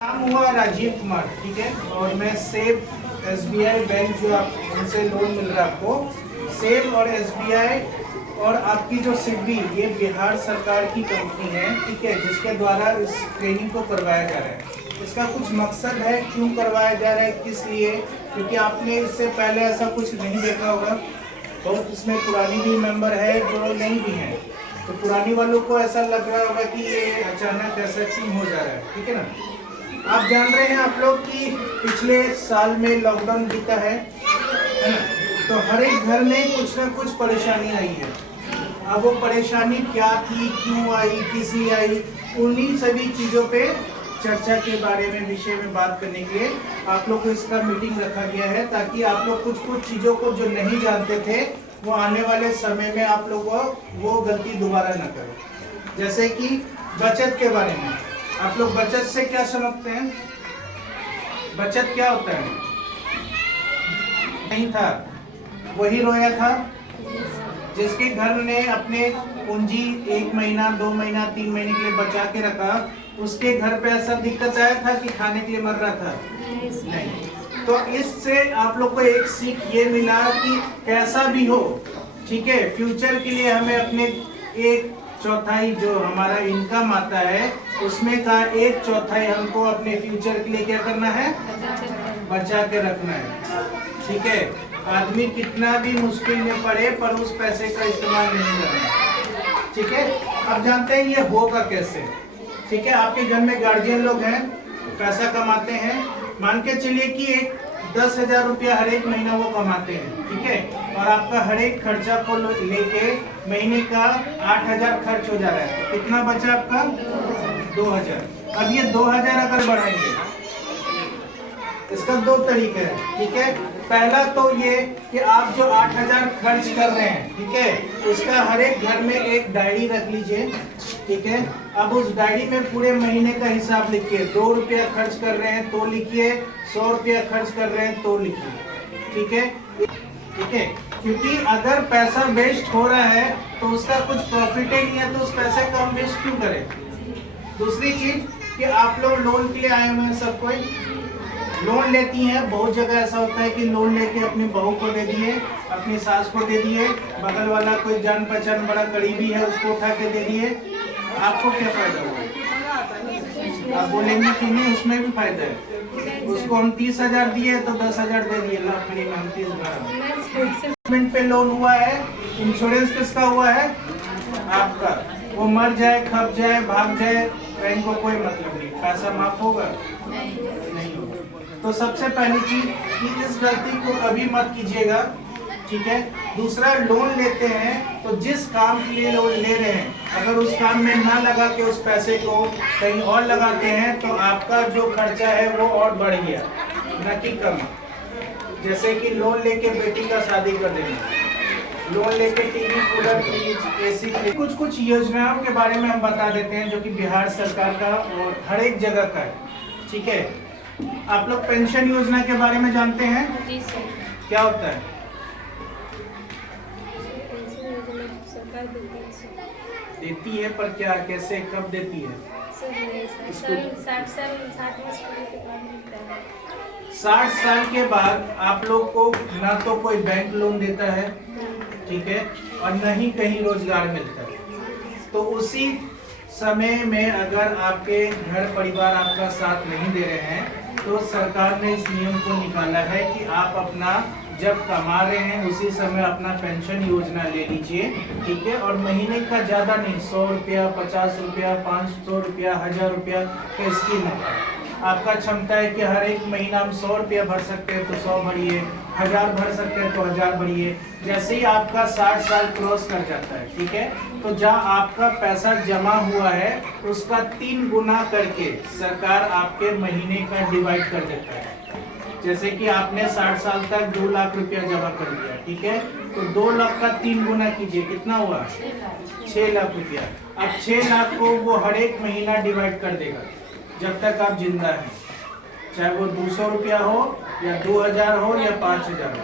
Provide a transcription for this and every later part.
नाम हुआ राजीव कुमार, ठीक है। और मैं सेब SBI बैंक जो आप उनसे लोन मिल रहा है आपको, सेब और SBI और आपकी जो सिडबी, ये बिहार सरकार की कंपनी है, ठीक है, जिसके द्वारा इस ट्रेनिंग को करवाया जा रहा है। इसका कुछ मकसद है, क्यों करवाया जा रहा है, किस लिए, क्योंकि आपने इससे पहले ऐसा कुछ नहीं देखा होगा। बहुत इसमें पुरानी भी मेंबर है जो नई भी हैं, तो पुरानी वालों को ऐसा लग रहा होगा कि ये अचानक ऐसा क्यों हो जा रहा है, ठीक है ना। आप जान रहे हैं आप लोग कि पिछले साल में लॉकडाउन बीता है ना, तो हर एक घर में कुछ ना कुछ परेशानी आई है। अब वो परेशानी क्या थी, क्यों आई, किस लिए आई, उन्हीं सभी चीज़ों पे चर्चा के बारे में, विषय में बात करने के लिए आप लोग को इसका मीटिंग रखा गया है, ताकि आप लोग कुछ चीज़ों को जो नहीं जानते थे वो आने वाले समय में आप लोग वो गलती दोबारा न करें। जैसे कि बचत के बारे में, आप लोग बचत से क्या समझते हैं? बचत क्या होता है? नहीं था, वही रोया था जिसके घर ने अपने पूंजी 1 महीना 2 महीना 3 महीने के लिए बचा के रखा, उसके घर पे ऐसा दिक्कत आया था कि खाने के लिए मर रहा था? नहीं। तो इससे आप लोग को एक सीख ये मिला कि कैसा भी हो, ठीक है, फ्यूचर के लिए हमें अपने 1/4 जो हमारा इनकम आता है उसमें का 1/4 हमको अपने फ्यूचर के लिए क्या करना है? बचा के रखना है, ठीक है। आदमी कितना भी मुश्किल में पड़े पर उस पैसे का इस्तेमाल नहीं करना, ठीक है। अब जानते हैं ये होगा कैसे, ठीक है। आपके घर में गार्जियन लोग हैं, पैसा कमाते हैं, मान के चलिए कि 10,000 रुपया हर एक महीना वो कमाते हैं, ठीक है, और आपका हर एक खर्चा को लेके महीने का 8,000 खर्च हो जा रहा है, तो कितना बचा आपका? 2,000। अब ये 2,000 अगर बढ़ाएंगे, इसका 2 तरीके हैं, ठीक है। पहला तो ये कि आप जो 8,000 खर्च कर रहे हैं, ठीक है, उसका हर एक घर में एक डायरी रख लीजिए, ठीक है। अब उस डायरी में पूरे महीने का हिसाब लिखिए। 2 रुपया खर्च कर रहे हैं तो लिखिए, 100 रुपया खर्च कर रहे हैं तो लिखिए, ठीक है, ठीक है। क्योंकि अगर पैसा वेस्ट हो रहा है तो उसका कुछ प्रॉफिट ही नहीं है, तो उस पैसे का हम वेस्ट क्यों करें। दूसरी चीज कि आप लोग लोन के लिए आए हुए हैं, सब कोई लोन लेती हैं। बहुत जगह ऐसा होता है कि लोन लेके अपनी बहू को दे दिए, अपनी सास को दे दिए, बगल वाला कोई जान पहचान बड़ा करीबी है उसको उठा के दे दिए। आपको क्या फायदा हुआ? आप बोलेंगे कि नहीं, उसमें भी फायदा है। उसको हम 30,000 दिए तो 10,000 दे दिए, लाख फ्री में हम 30,000 पे लोन हुआ है। इंश्योरेंस किसका हुआ है? आपका। वो मर जाए, खप जाए, भाग जाए, बैंक को कोई मतलब नहीं, पैसा माफ होगा? नहीं होगा। तो सबसे पहली चीज कि इस गलती को कभी मत कीजिएगा, ठीक है। दूसरा, लोन लेते हैं तो जिस काम के लिए लोन ले रहे हैं, अगर उस काम में ना लगा के उस पैसे को कहीं और लगाते हैं तो आपका जो खर्चा है वो और बढ़ गया, न कि कम। जैसे कि लोन लेके बेटी का शादी कर देना, लोन लेके टीवी, कूलर, फ्रिज, AC, कुछ योजनाओं के बारे में हम बता देते हैं जो कि बिहार सरकार का और हर एक जगह का है, ठीक है। आप लोग पेंशन योजना के बारे में जानते हैं? जी सर। क्या होता है? सरकार देती है, पर क्या, कैसे, कब देती है? 60 साल के बाद आप लोग को ना तो कोई बैंक लोन देता है, ठीक है, और न ही कहीं रोजगार मिलता है। तो उसी समय में अगर आपके घर परिवार आपका साथ नहीं दे रहे हैं तो सरकार ने इस नियम को निकाला है कि आप अपना जब कमा रहे हैं उसी समय अपना पेंशन योजना ले लीजिए, ठीक है। और महीने का ज़्यादा नहीं, 100 रुपया, 50 रुपया, 500 रुपया, 1,000 रुपया का स्कीम है। आपका क्षमता है कि हर एक महीना हम 100 रुपया भर सकते हैं तो 100 भरिए, 1,000 भर सकते हैं तो 1,000 भरिए। जैसे ही आपका 60 साल क्रॉस कर जाता है, ठीक है, तो जहाँ आपका पैसा जमा हुआ है उसका 3 गुना करके सरकार आपके महीने का डिवाइड कर देता है। जैसे कि आपने 60 साल तक 2 लाख रुपया जमा कर दिया, ठीक है, तो 2 लाख का 3 गुना कीजिए, कितना हुआ? 6 लाख रुपया। अब 6 लाख को वो हर एक महीना डिवाइड कर देगा जब तक आप जिंदा हैं, चाहे वो 200 रुपया हो या 2,000 हो या 5,000 हो,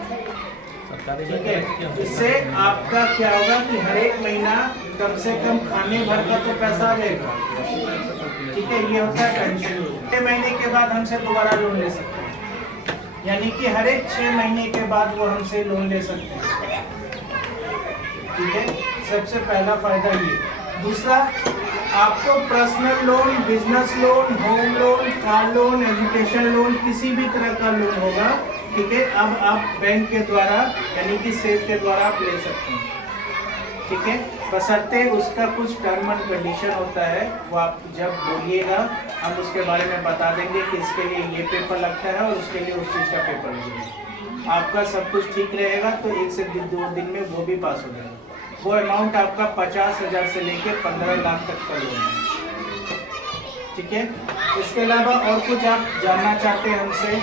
ठीक है। इससे आपका क्या होगा कि हर एक महीना कम से कम खाने भर का तो पैसा आ जाएगा, ठीक है। ये होता है पेंशन योजना। 6 महीने के बाद हमसे दोबारा लोन ले सकते हैं, यानी कि हर एक 6 महीने के बाद वो हमसे लोन ले सकते हैं। ठीक है, सबसे पहला फायदा ये। दूसरा, आपको personal loan, business loan, home loan, car loan, education loan, किसी भी तरह का लोन होगा, ठीक है, अब आप बैंक के द्वारा यानी कि सेफ के द्वारा आप ले सकते हैं। ठीक है, बशर्ते उसका कुछ टर्म एंड कंडीशन होता है, वो आप जब बोलिएगा हम उसके बारे में बता देंगे कि इसके लिए ये पेपर लगता है और उसके लिए उस चीज़ का पेपर लगेगा। आपका सब कुछ ठीक रहेगा तो 1 से 2 दिन में वो भी पास हो जाएगा। वो अमाउंट आपका 50,000 से लेके 15 लाख तक का लोन है। ठीक है, इसके अलावा और कुछ आप जानना चाहते हैं हमसे?